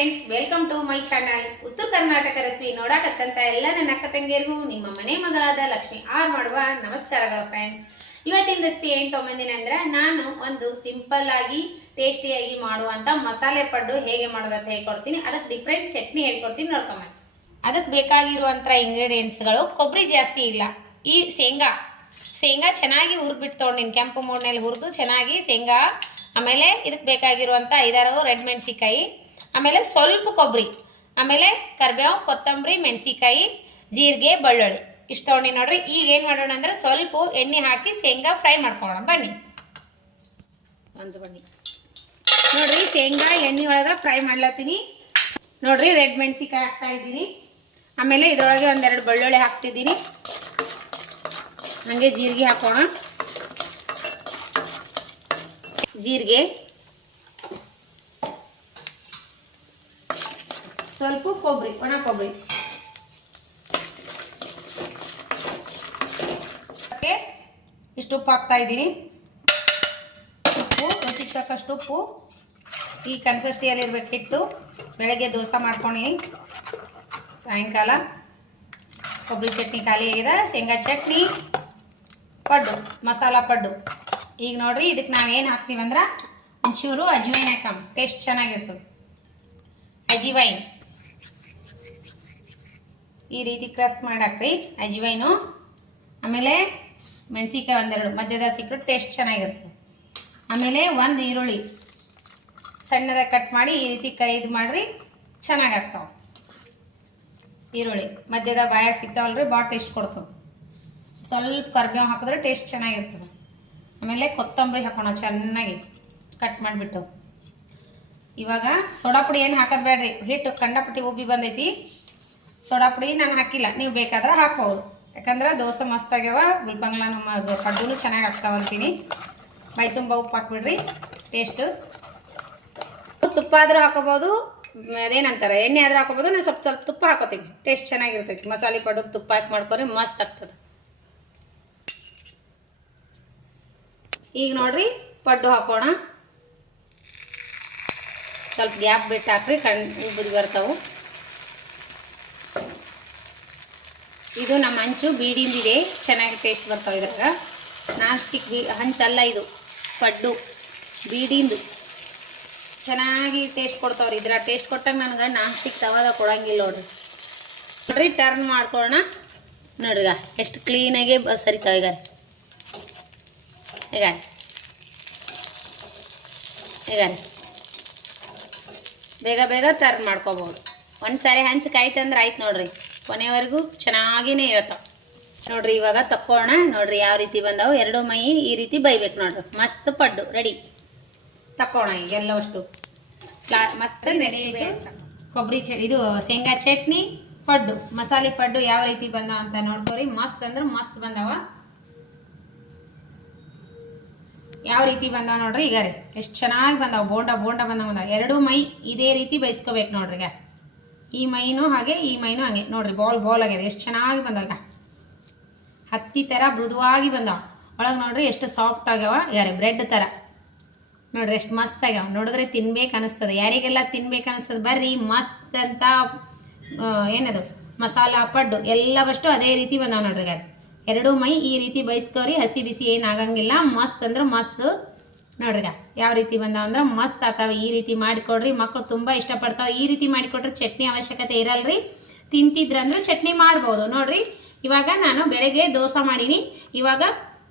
Friends, welcome to my channel. Uttara Karnataka recipe ನೋಡಾಕತ್ತಂತ ಎಲ್ಲ ನನ್ನ ಅಕ್ಕ ತಂಗಿಯರಿಗೂ ನಿಮ್ಮ ಮನೆ ಮಗಳಾದ ಲಕ್ಷ್ಮಿ ಆರ್ ಮಾಡುವ ನಮಸ್ಕಾರಗಳು ಫ್ರೆಂಡ್ಸ್. ಇವತ್ತಿನ ರೆಸಿಪಿ ಏನ್ ತಗೊಂಬಂದಿನಿ ಅಂದ್ರೆ, ನಾನು ಒಂದು ಸಿಂಪಲ್ ಆಗಿ ಟೇಸ್ಟಿಯಾಗಿ ಮಾಡುವಂತ ಮಸಾಲೆ ಪಡ್ಡು ಹೇಗೆ ಮಾಡೋದು ಅಂತ ಹೇಳ್ಕೊಡ್ತೀನಿ. ಅದಕ್ಕೆ ಡಿಫ್ರೆಂಟ್ ಚಟ್ನಿ ಹೇಳ್ಕೊಡ್ತೀನಿ, ನೋಡ್ಕೊಂಬ. ಅದಕ್ಕೆ ಬೇಕಾಗಿರುವಂತ ಇಂಗ್ರೀಡಿಯೆಂಟ್ಸ್ಗಳು ಕೊಬ್ಬರಿ ಜಾಸ್ತಿ ಇಲ್ಲ, ಈ ಶೇಂಗಾ ಚೆನ್ನಾಗಿ ಹುರಿದ್ಬಿಟ್ಟು ತೊಗೊಂಡಿನಿ. ಕೆಂಪು ಮೂಡ್ನಲ್ಲಿ ಹುರಿದು ಚೆನ್ನಾಗಿ ಶೇಂಗಾ. ಆಮೇಲೆ ಇದಕ್ಕೆ ಬೇಕಾಗಿರುವಂಥ 5-6 ರೆಡ್ ಮೆಣಸಿಕಾಯಿ, ಆಮೇಲೆ ಸ್ವಲ್ಪ ಕೊಬ್ಬರಿ, ಆಮೇಲೆ ಕರಿಬೇವು, ಕೊತ್ತಂಬರಿ, ಮೆಣಸಿಕಾಯಿ, ಜೀರಿಗೆ, ಬೆಳ್ಳುಳ್ಳಿ ಇಷ್ಟು ತೊಗೊಂಡು ನೋಡ್ರಿ. ಈಗ ಏನು ಮಾಡೋಣ ಅಂದ್ರೆ, ಸ್ವಲ್ಪ ಎಣ್ಣೆ ಹಾಕಿ ಶೇಂಗಾ ಫ್ರೈ ಮಾಡ್ಕೊಳ್ಳೋಣ ಬನ್ನಿ. ನೋಡ್ರಿ, ಶೇಂಗಾ ಎಣ್ಣೆ ಒಳಗೆ ಫ್ರೈ ಮಾಡ್ಲತ್ತೀನಿ. ನೋಡ್ರಿ, ರೆಡ್ ಮೆಣಸಿಕಾಯಿ ಹಾಕ್ತಾ ಇದ್ದೀನಿ. ಆಮೇಲೆ ಇದರೊಳಗೆ 1-2 ಬೆಳ್ಳುಳ್ಳಿ ಹಾಕ್ತಿದ್ದೀನಿ. ಹಾಗೆ ಜೀರಿಗೆ ಹಾಕೋಣ. ಜೀರಿಗೆ, ಸ್ವಲ್ಪ ಕೊಬ್ಬರಿ, ಒಣ ಕೊಬ್ಬರಿ, ಇಷ್ಟು ಉಪ್ಪು ಹಾಕ್ತಾ ಇದ್ದೀನಿ. ಉಪ್ಪು ರುಚಿಗೆ ತಕ್ಕಷ್ಟು ಉಪ್ಪು. ಈ ಕನ್ಸಿಸ್ಟೆನ್ಸಿಯಲ್ಲಿ ಇರಬೇಕು ಹಿಟ್ಟು. ಬೆಳಗ್ಗೆ ದೋಸೆ ಮಾಡ್ಕೊಂಡಿನಿ, ಸಾಯಂಕಾಲ ಕೊಬ್ಬರಿ ಚಟ್ನಿ ಖಾಲಿ ಆಗಿದೆ. ಶೇಂಗಾ ಚಟ್ನಿ, ಪಡ್ಡು, ಮಸಾಲ ಪಡ್ಡು. ಈಗ ನೋಡ್ರಿ, ಇದಕ್ಕೆ ನಾವೇನು ಹಾಕ್ತೀವಿ ಅಂದ್ರೆ, ಒಂಚೂರು ಅಜ್ವೈನ್ ಹಾಕಮ್, ಟೇಸ್ಟ್ ಚೆನ್ನಾಗಿರ್ತದೆ. ಅಜ್ವೈನ್ ಈ ರೀತಿ ಕ್ರಸ್ ಮಾಡಿ ಹಾಕ್ರಿ, ಅಜ್ವೈನು. ಆಮೇಲೆ ಮೆಣಸಿಕಾಯಿ 1-2 ಮಧ್ಯದ ಸಿಕ್ಕರು ಟೇಸ್ಟ್ ಚೆನ್ನಾಗಿರ್ತದೆ. ಆಮೇಲೆ 1 ಈರುಳ್ಳಿ ಸಣ್ಣದಾಗಿ ಕಟ್ ಮಾಡಿ ಈ ರೀತಿ ಕೈದು ಮಾಡ್ರಿ, ಚೆನ್ನಾಗಾಗ್ತಾವ. ಈರುಳ್ಳಿ ಮಧ್ಯದ ಬಾಯ ಸಿಗ್ತಾವಲ್ರಿ, ಭಾಳ ಟೇಸ್ಟ್ ಕೊಡ್ತದೆ. ಸ್ವಲ್ಪ ಕರಿಬೇವು ಹಾಕಿದ್ರೆ ಟೇಸ್ಟ್ ಚೆನ್ನಾಗಿರ್ತದೆ. ಆಮೇಲೆ ಕೊತ್ತಂಬರಿ ಹಾಕೋಣ, ಚೆನ್ನಾಗಿ ಕಟ್ ಮಾಡಿಬಿಟ್ಟು. ಇವಾಗ ಸೋಡಾ ಪುಡಿ ಏನು ಹಾಕೋದು ಬೇಡ್ರಿ, ಹಿಟ್ಟು ಕಂಡಪಟ್ಟಿ ಉಬ್ಬಿ ಬಂದೈತಿ. ಸೋಡಾ ಪುಡಿ ನಾನು ಹಾಕಿಲ್ಲ, ನೀವು ಬೇಕಾದ್ರೆ ಹಾಕ್ಬೋದು. ಯಾಕಂದ್ರೆ ದೋಸೆ ಮಸ್ತ್ ಆಗ್ಯಾವ, ಗುಲ್ಬಂಗ್ಲ ನಮ್ಮ ಪಡ್ಡು ಚೆನ್ನಾಗಿ ಆಗ್ತಾವಂತೀನಿ. ಮೈ ತುಂಬ ಉಪ್ಪು ಹಾಕ್ಬಿಡ್ರಿ, ಟೇಸ್ಟು. ತುಪ್ಪ ಆದರೂ ಹಾಕೋಬೋದು, ಅದೇನಂತಾರೆ ಎಣ್ಣೆ ಆದರೂ ಹಾಕೋಬೋದು. ನಾನು ಸ್ವಲ್ಪ ತುಪ್ಪ ಹಾಕೋತೀವಿ, ಟೇಸ್ಟ್ ಚೆನ್ನಾಗಿರ್ತೈತಿ. ಮಸಾಲೆ ಪಡ್ಡುಗೆ ತುಪ್ಪ ಹಾಕಿ ಮಾಡ್ಕೊರಿ, ಮಸ್ತ್ ಆಗ್ತದೆ. ಈಗ ನೋಡ್ರಿ, ಪಡ್ಡು ಹಾಕೋಣ. ಸ್ವಲ್ಪ ಗ್ಯಾಪ್ ಬಿಟ್ಟು ಹಾಕ್ರಿ, ಉಬ್ಬಿ ಬರ್ತಾವು. ಇದು ನಮ್ಮ ಹಂಚು ಬೀಡಿಂದಿದೆ, ಚೆನ್ನಾಗಿ ಟೇಸ್ಟ್ ಬರ್ತಾವೆ. ಇದ್ರಾಗ ನಾನ್ ಸ್ಟಿಕ್ ಹಂಚಲ್ಲ, ಇದು ಪಡ್ಡು ಬೀಡಿಂದು ಚೆನ್ನಾಗಿ ಟೇಸ್ಟ್ ಕೊಡ್ತಾವ್ರಿ. ಇದ್ರ ಟೇಸ್ಟ್ ಕೊಟ್ಟಾಗ ನನಗೆ ನಾನ್ ಸ್ಟಿಕ್ ತವಾದ ಕೊಡಂಗಿಲ್ಲ ನೋಡ್ರಿ. ನೋಡ್ರಿ, ಟರ್ನ್ ಮಾಡ್ಕೊಳ್ಳೋಣ. ನೋಡ್ರಿ ಎಷ್ಟು ಕ್ಲೀನಾಗಿ ಸರಿತಾವ. ಈಗ ಬೇಗ ಬೇಗ ಟರ್ನ್ ಮಾಡ್ಕೋಬಹುದು. ಒಂದ್ಸಾರಿ ಹಂಚು ಕಾಯ್ತಂದ್ರೆ ಆಯ್ತು ನೋಡ್ರಿ, ಕೊನೆವರೆಗೂ ಚೆನ್ನಾಗಿನೇ ಇರತ್ತಾವ. ನೋಡ್ರಿ, ಇವಾಗ ತಕ್ಕೋಣ. ನೋಡ್ರಿ ಯಾವ ರೀತಿ ಬಂದಾವು, 2 ಮೈ ಈ ರೀತಿ ಬೈಬೇಕು ನೋಡ್ರಿ. ಮಸ್ತ್ ಪಡ್ಡು ರೆಡಿ. ತಕ್ಕೋಣ ಈಗ ಎಲ್ಲವಷ್ಟು. ಮತ್ತೆ ಕೊಬ್ಬರಿ ಇದು ಶೇಂಗಾ ಚಟ್ನಿ, ಪಡ್ಡು, ಮಸಾಲೆ ಪಡ್ಡು ಯಾವ ರೀತಿ ಬಂದಾವ ಅಂತ ನೋಡ್ಕೋರಿ. ಮಸ್ತ್ ಅಂದ್ರೆ ಮಸ್ತ್ ಬಂದಾವ. ಯಾವ ರೀತಿ ಬಂದಾವ ನೋಡ್ರಿ. ಈಗ ರೀ ಎಷ್ಟು ಚೆನ್ನಾಗಿ ಬಂದಾವ, ಬೋಂಡ ಬಂದಾವ. 2 ಮೈ ಇದೇ ರೀತಿ ಬೈಸ್ಕೋಬೇಕು ನೋಡ್ರಿ. ಈಗ ಈ ಮೈನು ಹಾಗೆ, ಈ ಮೈನು ಹಾಗೆ ನೋಡ್ರಿ. ಬಾಲ್ ಆಗ್ಯದ, ಎಷ್ಟು ಚೆನ್ನಾಗಿ ಬಂದಾವ. ಈಗ ಹತ್ತಿ ಥರ ಮೃದುವಾಗಿ ಬಂದಾವ. ಒಳಗೆ ನೋಡ್ರಿ ಎಷ್ಟು ಸಾಫ್ಟ್ ಆಗ್ಯಾವ. ಈಗ ರೀ ಬ್ರೆಡ್ ಥರ ನೋಡ್ರಿ, ಎಷ್ಟು ಮಸ್ತ್ ಆಗ್ಯಾವ. ನೋಡಿದ್ರೆ ತಿನ್ಬೇಕು ಅನಿಸ್ತದೆ. ಯಾರಿಗೆಲ್ಲ ತಿನ್ಬೇಕು ಅನಿಸ್ತದೆ ಬರ್ರಿ. ಮಸ್ತ್ ಅಂತ ಏನದು ಮಸಾಲ ಪಡ್ಡು ಎಲ್ಲವಷ್ಟು ಅದೇ ರೀತಿ ಬಂದಾವ ನೋಡ್ರಿ. ಈಗ 2 ಮೈ ಈ ರೀತಿ ಬೈಸ್ಕೋರಿ, ಹಸಿ ಬಿಸಿ ಏನಾಗಂಗಿಲ್ಲ. ಮಸ್ತ್ ಅಂದ್ರೆ ಮಸ್ತ್ ನೋಡ್ರಿ. ಯಾವ ರೀತಿ ಬಂದಾವ ಅಂದ್ರೆ ಮಸ್ತ್ ಆತಾವ. ಈ ರೀತಿ ಮಾಡಿಕೊಡ್ರಿ, ಮಕ್ಕಳು ತುಂಬ ಇಷ್ಟಪಡ್ತಾವ. ಈ ರೀತಿ ಮಾಡಿಕೊಟ್ರೆ ಚಟ್ನಿ ಅವಶ್ಯಕತೆ ಇರಲ್ರಿ. ತಿಂತಿದ್ರಂದ್ರೆ ಚಟ್ನಿ ಮಾಡ್ಬೋದು ನೋಡ್ರಿ. ಇವಾಗ ನಾನು ಬೆಳಗ್ಗೆ ದೋಸೆ ಮಾಡೀನಿ. ಇವಾಗ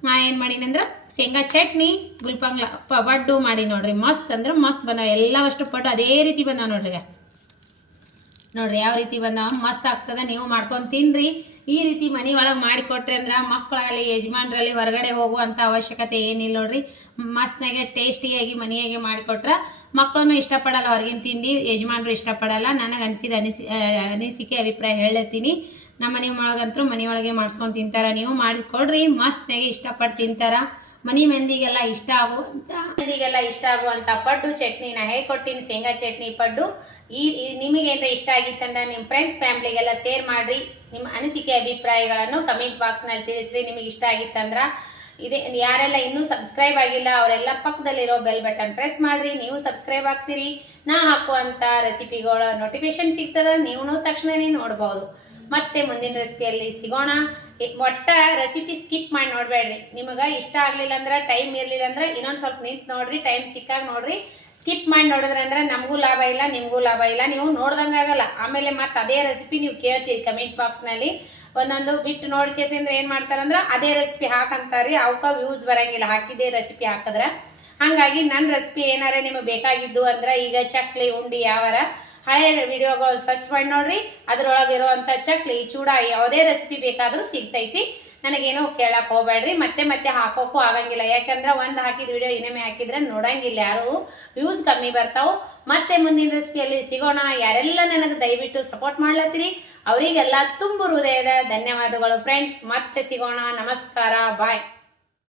ನಾ ಏನು ಮಾಡೀನಿ ಅಂದ್ರೆ, ಶೇಂಗಾ ಚಟ್ನಿ, ಗುಲ್ಬಂಗ್ಲ ಪಡ್ಡು ಮಾಡಿ ನೋಡ್ರಿ. ಮಸ್ತ್ ಅಂದ್ರೆ ಮಸ್ತ್ ಬಂದಾವ. ಎಲ್ಲವಷ್ಟು ಪಡ್ಡು ಅದೇ ರೀತಿ ಬಂದಾವ ನೋಡ್ರಿ. ನೋಡ್ರಿ ಯಾವ ರೀತಿ ಬಂದಾವ, ಮಸ್ತ್ ಆಗ್ತದೆ. ನೀವು ಮಾಡ್ಕೊಂಡು ತಿನ್ರಿ. ಈ ರೀತಿ ಮನೆ ಒಳಗೆ ಮಾಡಿಕೊಟ್ರಿ ಅಂದ್ರೆ ಮಕ್ಕಳಲ್ಲಿ ಯಜಮಾನ್ರಲ್ಲಿ ಹೊರಗಡೆ ಹೋಗುವಂಥ ಅವಶ್ಯಕತೆ ಏನಿಲ್ಲ ನೋಡ್ರಿ. ಮಸ್ತ್ನಾಗೆ ಟೇಸ್ಟಿಯಾಗಿ ಮನೆಯಾಗೆ ಮಾಡಿಕೊಟ್ರೆ ಮಕ್ಕಳನ್ನು ಇಷ್ಟಪಡಲ್ಲ ಹೊರಗಿನ ತಿಂಡಿ, ಯಜಮಾನ್ರು ಇಷ್ಟಪಡಲ್ಲ. ನನಗೆ ಅನಿಸಿಕೆ ಅಭಿಪ್ರಾಯ ಹೇಳ್ತೀನಿ. ನಮ್ಮ ಮನೆಯೊಳಗೆ ಮಾಡಿಸ್ಕೊಂಡು ತಿಂತಾರ. ನೀವು ಮಾಡಿಕೊಡ್ರಿ, ಮಸ್ತ್ನಾಗೆ ಇಷ್ಟಪಟ್ಟು ತಿಂತಾರ. ಮಂದಿಗೆಲ್ಲ ಇಷ್ಟ ಆಗುವಂಥ ಪಡ್ಡು ಚಟ್ನಿನ ಹೇಳ್ಕೊಟ್ಟಿನಿ. ಶೇಂಗಾ ಚಟ್ನಿ ಪಡ್ಡು ನಿಮಗೇನಾರ ಇಷ್ಟ ಆಗಿತ್ತಂದ್ರೆ ನಿಮ್ಮ ಫ್ರೆಂಡ್ಸ್ ಫ್ಯಾಮಿಲಿಗೆಲ್ಲ ಶೇರ್ ಮಾಡ್ರಿ. ನಿಮ್ಮ ಅನಿಸಿಕೆ ಅಭಿಪ್ರಾಯಗಳನ್ನು ಕಮೆಂಟ್ ಬಾಕ್ಸ್ನಲ್ಲಿ ತಿಳಿಸ್ರಿ. ನಿಮಗೆ ಇಷ್ಟ ಆಗಿತ್ತಂದ್ರೆ ಇದೇ ಯಾರೆಲ್ಲ ಇನ್ನೂ ಸಬ್ಸ್ಕ್ರೈಬ್ ಆಗಿಲ್ಲ ಅವರೆಲ್ಲ ಪಕ್ಕದಲ್ಲಿರೋ ಬೆಲ್ ಬಟನ್ ಪ್ರೆಸ್ ಮಾಡ್ರಿ, ನೀವು ಸಬ್ಸ್ಕ್ರೈಬ್ ಆಗ್ತೀರಿ. ನಾ ಹಾಕುವಂತ ರೆಸಿಪಿಗಳ ನೋಟಿಫಿಕೇಶನ್ ಸಿಗ್ತದ, ನೀವು ತಕ್ಷಣನೇ ನೋಡ್ಬೋದು. ಮತ್ತೆ ಮುಂದಿನ ರೆಸಿಪಿಯಲ್ಲಿ ಸಿಗೋಣ. ಒಟ್ಟ ರೆಸಿಪಿ ಸ್ಕಿಪ್ ಮಾಡಿ ನೋಡ್ಬೇಡ್ರಿ. ನಿಮಗ ಇಷ್ಟ ಆಗ್ಲಿಲ್ಲ ಅಂದ್ರೆ, ಟೈಮ್ ಇರ್ಲಿಲ್ಲ ಅಂದ್ರೆ ಇನ್ನೊಂದ್ ಸ್ವಲ್ಪ ನಿಂತ್ ನೋಡ್ರಿ, ಟೈಮ್ ಸಿಕ್ಕಾಗ ನೋಡ್ರಿ. ಸ್ಕಿಪ್ ಮಾಡಿ ನೋಡಿದ್ರೆ ಅಂದ್ರೆ ನಮಗೂ ಲಾಭ ಇಲ್ಲ, ನಿಮ್ಗೂ ಲಾಭ ಇಲ್ಲ, ನೀವು ನೋಡ್ದಂಗಾಗಲ್ಲ. ಆಮೇಲೆ ಮತ್ತೆ ಅದೇ ರೆಸಿಪಿ ನೀವು ಕೇಳ್ತೀರಿ ಕಮೆಂಟ್ ಬಾಕ್ಸ್ ನಲ್ಲಿ. ಒಂದೊಂದು ಬಿಟ್ಟು ನೋಡ್ಕೇಸಿಂದ್ರೆ ಏನ್ ಮಾಡ್ತಾರಂದ್ರ ಅದೇ ರೆಸಿಪಿ ಹಾಕಂತಾರಿ, ಅವಕ್ಕ ವ್ಯೂಸ್ ಬರಂಗಿಲ್ಲ ಹಾಕಿದೇ ರೆಸಿಪಿ ಹಾಕಿದ್ರ. ಹಂಗಾಗಿ ನನ್ನ ರೆಸಿಪಿ ಏನಾರ ನಿಮಗೆ ಬೇಕಾಗಿದ್ದು ಅಂದ್ರೆ, ಈಗ ಚಕ್ಲಿ ಉಂಡಿ ಯಾವಾರ ಹಳೆ ವಿಡಿಯೋಗಳು ಸರ್ಚ್ ಮಾಡಿ ನೋಡ್ರಿ, ಅದ್ರೊಳಗೆ ಇರುವಂತ ಚಕ್ಲಿ ಚೂಡ ಯಾವುದೇ ರೆಸಿಪಿ ಬೇಕಾದ್ರೂ ಸಿಗ್ತೈತಿ. ನನಗೇನೋ ಕೇಳಕ್ ಹೋಗ್ಬೇಡ್ರಿ, ಮತ್ತೆ ಮತ್ತೆ ಹಾಕೋಕ್ಕೂ ಆಗಂಗಿಲ್ಲ. ಯಾಕಂದ್ರೆ ಒಂದ್ ಹಾಕಿದ ವಿಡಿಯೋ ಇನ್ನೊಮ್ಮೆ ಹಾಕಿದ್ರೆ ನೋಡಂಗಿಲ್ಲ ಯಾರು, ವ್ಯೂಸ್ ಕಮ್ಮಿ ಬರ್ತಾವ್. ಮತ್ತೆ ಮುಂದಿನ ರೆಸಿಪಿಯಲ್ಲಿ ಸಿಗೋಣ. ಯಾರೆಲ್ಲ ನನಗೆ ದಯವಿಟ್ಟು ಸಪೋರ್ಟ್ ಮಾಡ್ಲತ್ತೀರಿ ಅವರಿಗೆಲ್ಲ ತುಂಬು ಹೃದಯದ ಧನ್ಯವಾದಗಳು ಫ್ರೆಂಡ್ಸ್. ಮತ್ತೆ ಸಿಗೋಣ. ನಮಸ್ಕಾರ, ಬಾಯ್.